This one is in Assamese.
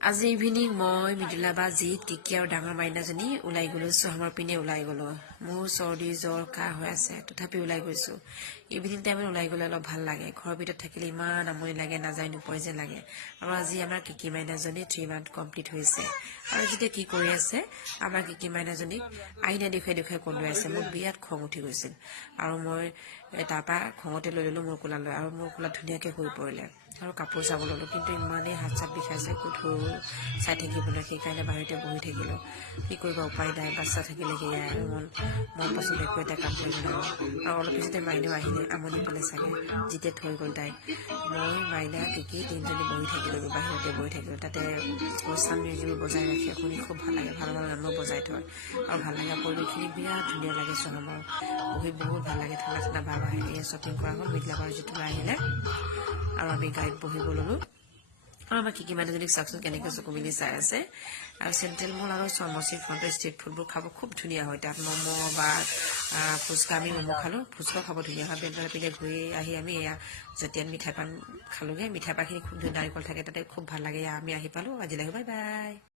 আজি ইভিনিং মই মৃদুলা বা জিত টিকি আৰু ডাঙৰ মাইনাজনী ওলাই গলো চহৰৰ পিনে ওলাই গলো মোৰ চৰ্দি জ্বৰ কাহ হৈ আছে তথাপি ওলাই গৈছো ইভিনিং টাইমত ওলাই গলে অলপ ভাল লাগে ঘৰৰ ভিতৰত থাকিলে ইমান আমনি লাগে নাযায় নোপোৱা যেন লাগে আৰু আজি আমাৰ কিকি মাইনাজনী 3 মান্থ কমপ্লিট হৈছে আৰু যেতিয়া কি কৰি আছে আমাৰ কিকি মাইনাজনীক আইনা দেখুৱাই কন্দুৱাই আছে মোৰ বিৰাট খং উঠি গৈছিল আৰু মই তাৰপৰা খঙতে লৈ ললো মোৰ কোলালৈ আৰু মোৰ কোলাত ধুনীয়াকৈ শুই পৰিলে আৰু কাপোৰ চাব ললো কিন্তু ইমানেই হাত চাপ বিষাইছে ক'ত সৰু চাই থাকিবলৈ সেইকাৰণে বাহিৰতে বহি থাকিলো কি কৰিব উপায় নাই বাচ্চা থাকিলে সেয়াই আৰু মন পচন্দ একো এটা কাম কৰিব নোৱাৰো আৰু অলপ পিছতে মাইনাও আহিলে আমনি পালে চাগে যেতিয়া থৈ গ'ল তাইক মই মাইনা কিকি তিনিজনী বহি থাকিলো বাহিৰতে বহি থাকিলো তাতে চাউণ্ড মিউজিকো বজাই ৰাখে শুনি খুব ভাল লাগে ভাল ভাল গানো বজাই থয় আৰু ভাল লগা পৰিৱেশখিনি বিৰাট ধুনীয়া লাগে চহৰৰ বহি বহুত ভাল লাগে ঠাণ্ডা ঠাণ্ডা ভাৱ আহে এয়া শ্বপিং কৰা হ'ল মিদলাবাৰ যিটো আহিলে আৰু আমি গাড়ীত বহিব ললো আৰু আমাৰ কিকি মাইনাজনীক চাওকচোন কেনেকৈ চকু মিলি চাই আছে আৰু চেণ্ট্ৰেল মল আৰু চৰ্মচীৰ ফ্ৰণ্টৰ ষ্ট্ৰীট ফুডবোৰ খাব খুব ধুনীয়া হয় তাত ম'ম' বা ফুচকা আমি ম'ম' খালোঁ ফুচকাও খাব ধুনীয়া হয় বেলতলা পিনে ঘূৰি আহি আমি এয়া যেতিয়া মিঠাই পান খালোঁগৈ মিঠাই পানখিনি খুব ধুনীয়া নাৰিকল থাকে তাতে খুব ভাল লাগে এয়া আমি আহি পালোঁ আজিলৈ বাই বাই